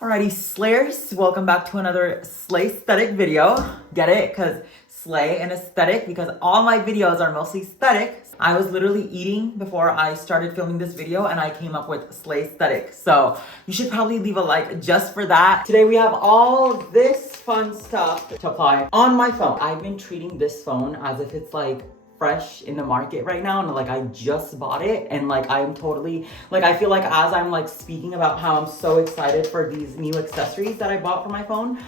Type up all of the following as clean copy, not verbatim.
Alrighty, Slayers, welcome back to another Slay aesthetic video. Get it? Because slay and aesthetic, because all my videos are mostly aesthetic. I was literally eating before I started filming this video and I came up with slay aesthetic. So you should probably leave a like just for that. Today we have all this fun stuff to apply on my phone. I've been treating this phone as if it's like fresh in the market right now, and like I just bought it, and like I'm totally like, I feel like as I'm like speaking about how I'm so excited for these new accessories that I bought for my phone,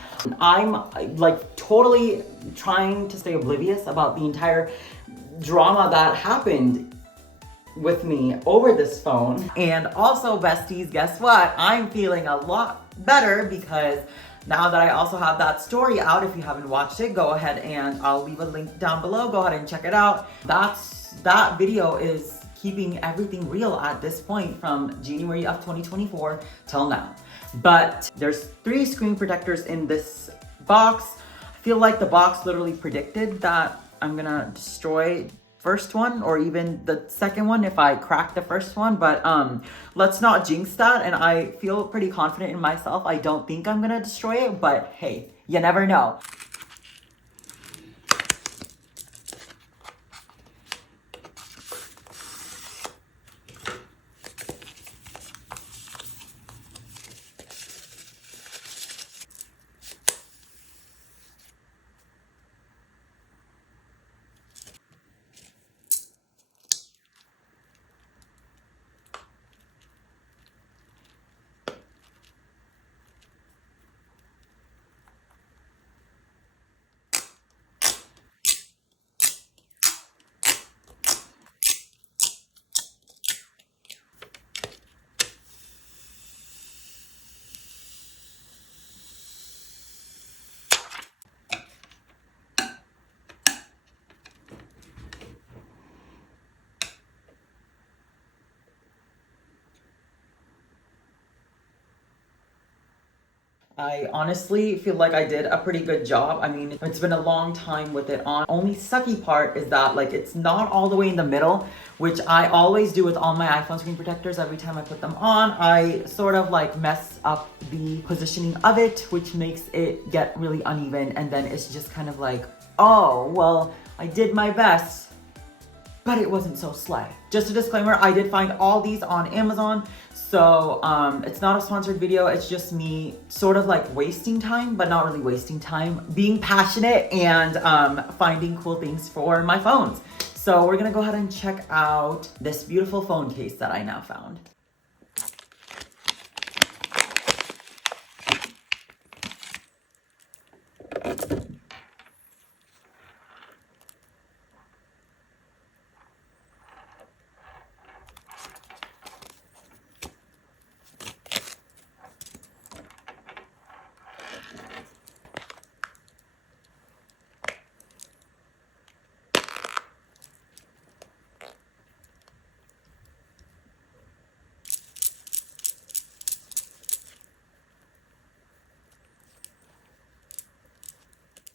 I'm like totally trying to stay oblivious about the entire drama that happened with me over this phone. And also, besties, guess what? I'm feeling a lot better because now that I also have that story out, if you haven't watched it, go ahead and I'll leave a link down below. Go ahead and check it out. That video is keeping everything real at this point from January of 2024 till now. But there's 3 screen protectors in this box. I feel like the box literally predicted that I'm gonna destroy first one or even the second one if I crack the first one, but let's not jinx that. And I feel pretty confident in myself. I don't think I'm gonna destroy it, but hey, you never know. I honestly feel like I did a pretty good job. I mean, it's been a long time with it on. Only sucky part is that like it's not all the way in the middle, which I always do with all my iPhone screen protectors. Every time I put them on, I sort of like mess up the positioning of it, which makes it get really uneven. And then it's just kind of like, oh, well, I did my best, but it wasn't so slay. Just a disclaimer, I did find all these on Amazon. So it's not a sponsored video. It's just me sort of like wasting time, but not really wasting time, being passionate and finding cool things for my phones. So we're gonna go ahead and check out this beautiful phone case that I now found.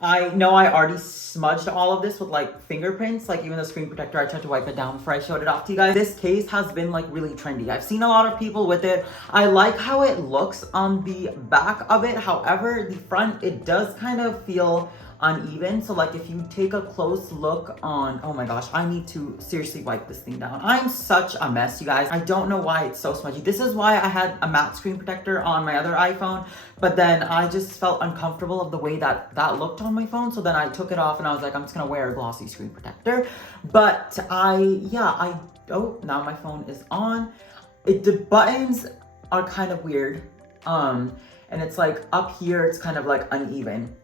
I know I already smudged all of this with like fingerprints, like even the screen protector, I tried to wipe it down before I showed it off to you guys. This case has been like really trendy. I've seen a lot of people with it. I like how it looks on the back of it. However, the front, it does kind of feel uneven. So like if you take a close look on, oh my gosh, I need to seriously wipe this thing down. I'm such a mess, you guys. I don't know why it's so smudgy. This is why I had a matte screen protector on my other iPhone, but then I just felt uncomfortable of the way that looked on my phone. So then I took it off and I was like, I'm just gonna wear a glossy screen protector. But oh, now my phone is on. The buttons are kind of weird. And it's like up here, it's kind of like uneven.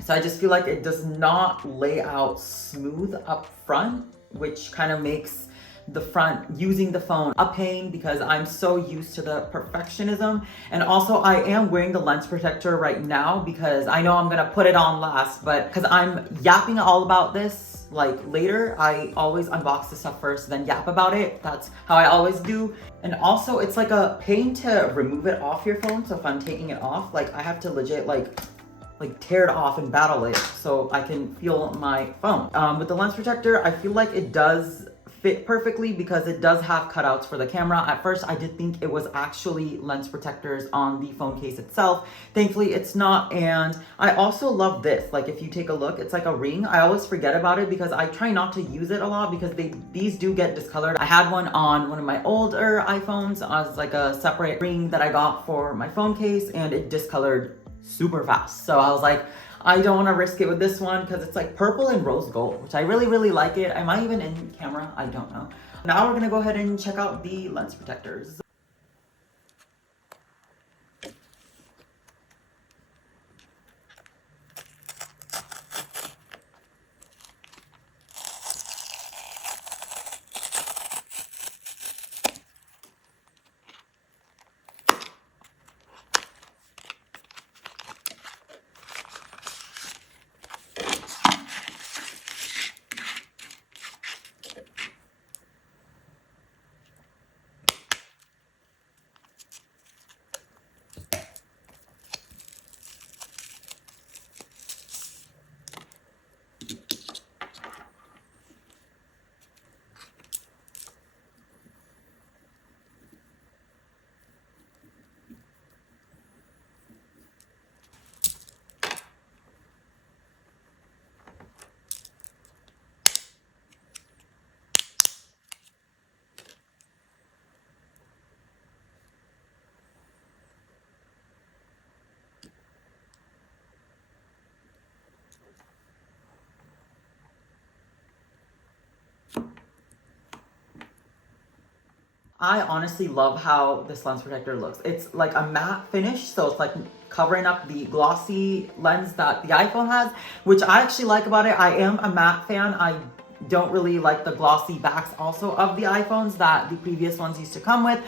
So I just feel like it does not lay out smooth up front, which kind of makes the front using the phone a pain because I'm so used to the perfectionism. And also I am wearing the lens protector right now because I know I'm gonna put it on last, but because I'm yapping all about this like later, I always unbox the stuff first, then yap about it. That's how I always do. And also it's like a pain to remove it off your phone. So if I'm taking it off, like I have to legit like tear it off and battle it so I can feel my phone. With the lens protector, I feel like it does fit perfectly because it does have cutouts for the camera. At first, I did think it was actually lens protectors on the phone case itself. Thankfully, it's not. And I also love this. Like, if you take a look, it's like a ring. I always forget about it because I try not to use it a lot because these do get discolored. I had one on one of my older iPhones as like a separate ring that I got for my phone case, and it discolored super fast. So I was like, I don't want to risk it with this one because it's like purple and rose gold, which I really like it. Am I even in camera? I don't know. Now we're gonna go ahead and check out the lens protectors. I honestly love how this lens protector looks. It's like a matte finish, so it's like covering up the glossy lens that the iPhone has, which I actually like about it. I am a matte fan. I don't really like the glossy backs also of the iPhones that the previous ones used to come with.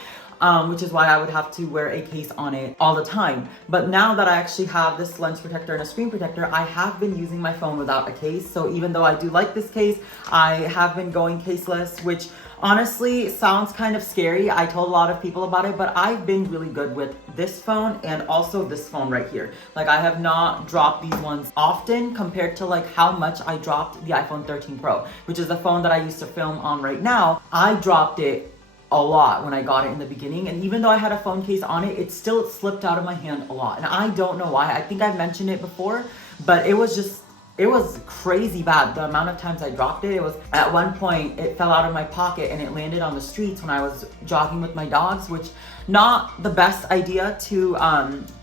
Which is why I would have to wear a case on it all the time. But now that I actually have this lens protector and a screen protector, I have been using my phone without a case. So even though I do like this case, I have been going caseless, which honestly sounds kind of scary. I told a lot of people about it, but I've been really good with this phone and also this phone right here. Like, I have not dropped these ones often compared to like how much I dropped the iPhone 13 Pro, which is the phone that I used to film on right now. I dropped it a lot when I got it in the beginning, and even though I had a phone case on it, it still slipped out of my hand a lot, and I don't know why. I think I've mentioned it before, but it was crazy bad the amount of times I dropped it. It was, at one point it fell out of my pocket and it landed on the streets when I was jogging with my dogs, which not the best idea to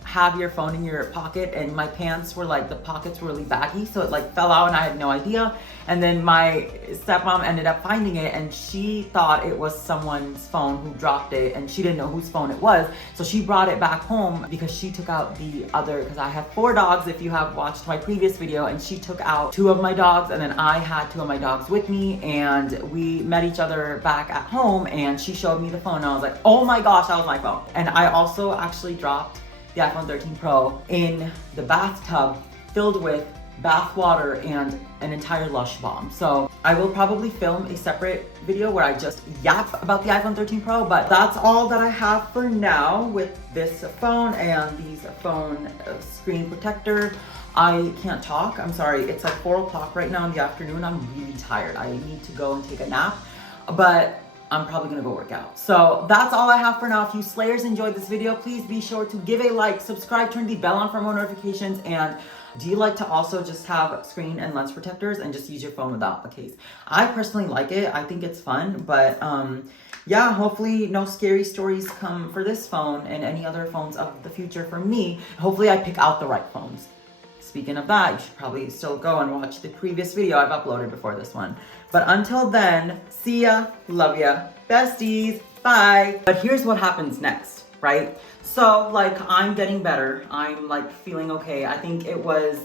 have your phone in your pocket. And my pants were like, the pockets were really baggy, so it like fell out and I had no idea. And then my stepmom ended up finding it, and she thought it was someone's phone who dropped it, and she didn't know whose phone it was. So she brought it back home because she took out the other, because I have 4 dogs if you have watched my previous video, and she took out 2 of my dogs, and then I had 2 of my dogs with me, and we met each other back at home, and she showed me the phone, and I was like, oh my gosh, that was my phone. And I also actually dropped the iPhone 13 Pro in the bathtub filled with bath water and an entire Lush bomb. So I will probably film a separate video where I just yap about the iPhone 13 Pro, but that's all that I have for now with this phone and these phone screen protector. I can't talk, I'm sorry. It's like 4 o'clock right now in the afternoon. I'm really tired. I need to go and take a nap, but I'm probably gonna go work out. So that's all I have for now. If you Slayers enjoyed this video, please be sure to give a like, subscribe, turn the bell on for more notifications. And do you like to also just have screen and lens protectors and just use your phone without a case? I personally like it. I think it's fun, but yeah, hopefully no scary stories come for this phone and any other phones of the future for me. Hopefully I pick out the right phones. Speaking of that, you should probably still go and watch the previous video I've uploaded before this one. But until then, see ya, love ya, besties, bye. But here's what happens next, right? So like, I'm getting better. I'm like feeling okay. I think it was